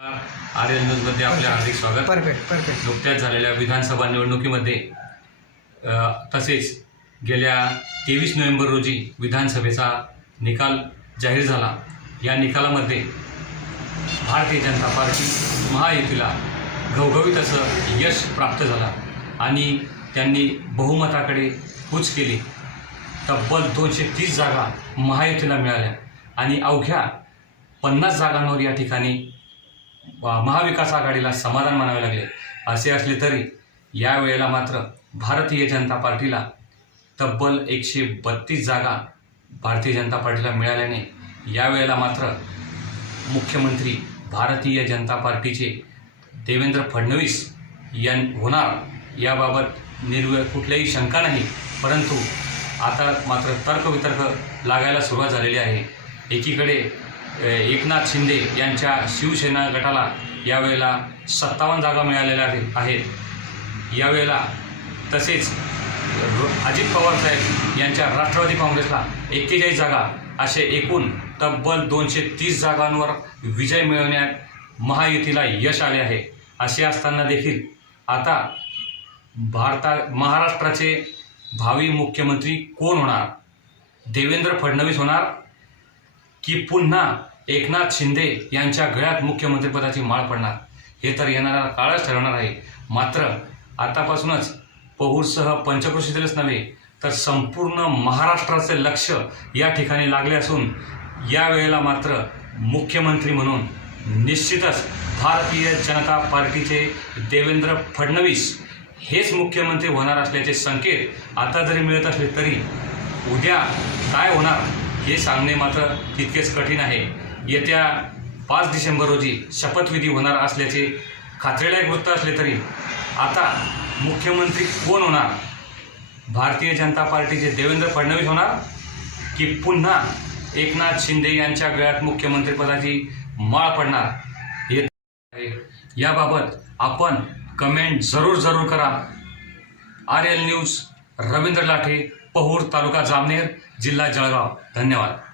R L न्यूजमध्ये आपले हार्दिक स्वागत. Perfect perfect. नुकत्याच झालेल्या विधानसभा निवडणुकीमध्ये तसेच गेल्या तेवीस नोव्हेंबर रोजी विधानसभेचा निकाल जाहीर झाला. या निकालामध्ये भारतीय जनता पार्टी महायुतीला घवघवीत असं यश प्राप्त झालं आणि त्यांनी बहुमताकडे कूच केली. तब्बल दोनशे तीस जागा महायुतीला मिळाल्या आणि अवघ्या पन्नास जागांवर या ठिकाणी महाविकास आघाडीला समाधान मानावे लागले. असे असले तरी यावेळेला मात्र भारतीय जनता पार्टीला तब्बल एकशे बत्तीस जागा भारतीय जनता पार्टीला मिळाल्याने यावेळेला मात्र मुख्यमंत्री भारतीय जनता पार्टीचे देवेंद्र फडणवीस यां होणार याबाबत निर्व कुठल्याही शंका नाही. परंतु आता मात्र तर्कवितर्क लागायला सुरुवात झालेली आहे. एकीकडे एकनाथ शिंदे यांच्या शिवसेना गटाला यावेळेला सत्तावन्न जागा मिळालेल्या आहेत. यावेळेला तसेच अजित पवार साहेब यांच्या राष्ट्रवादी काँग्रेसला एक्केचाळीस जागा असे एकूण तब्बल दोनशे तीस जागांवर विजय मिळवण्यात महायुतीला यश आले आहे. असे असताना देखील आता भारता महाराष्ट्राचे भावी मुख्यमंत्री कोण होणार? देवेंद्र फडणवीस होणार की पुन्हा एकनाथ शिंदे यांच्या गळ्यात मुख्यमंत्रीपदाची माळ पडणार. हे तर येणारा काळच ठरवणार आहे. मात्र आतापासूनच पहूरसह पंचक्रोशीतीलच नव्हे तर संपूर्ण महाराष्ट्राचे लक्ष या ठिकाणी लागले असून यावेळेला मात्र मुख्यमंत्री म्हणून निश्चितच भारतीय जनता पार्टीचे देवेंद्र फडणवीस हेच मुख्यमंत्री होणार असल्याचे संकेत आता जरी मिळत असले तरी उद्या काय होणार? हे सांगणे मात्र तितकेच कठीण आहे. येत्या पाच डिसेंबर रोजी शपथविधी होणार असल्याचे खात्रीलायक वृत्त असले तरी आता मुख्यमंत्री कोण होणार? भारतीय जनता पार्टीचे देवेंद्र फडणवीस होणार की पुन्हा एकनाथ शिंदे यांच्या गळ्यात मुख्यमंत्रीपदाची माळ पडणार? हे आहे. याबाबत आपण कमेंट जरूर जरूर करा. R L news Ravindra Lathe Pahur taluka Jamner जिल्हा जळगाव. धन्यवाद.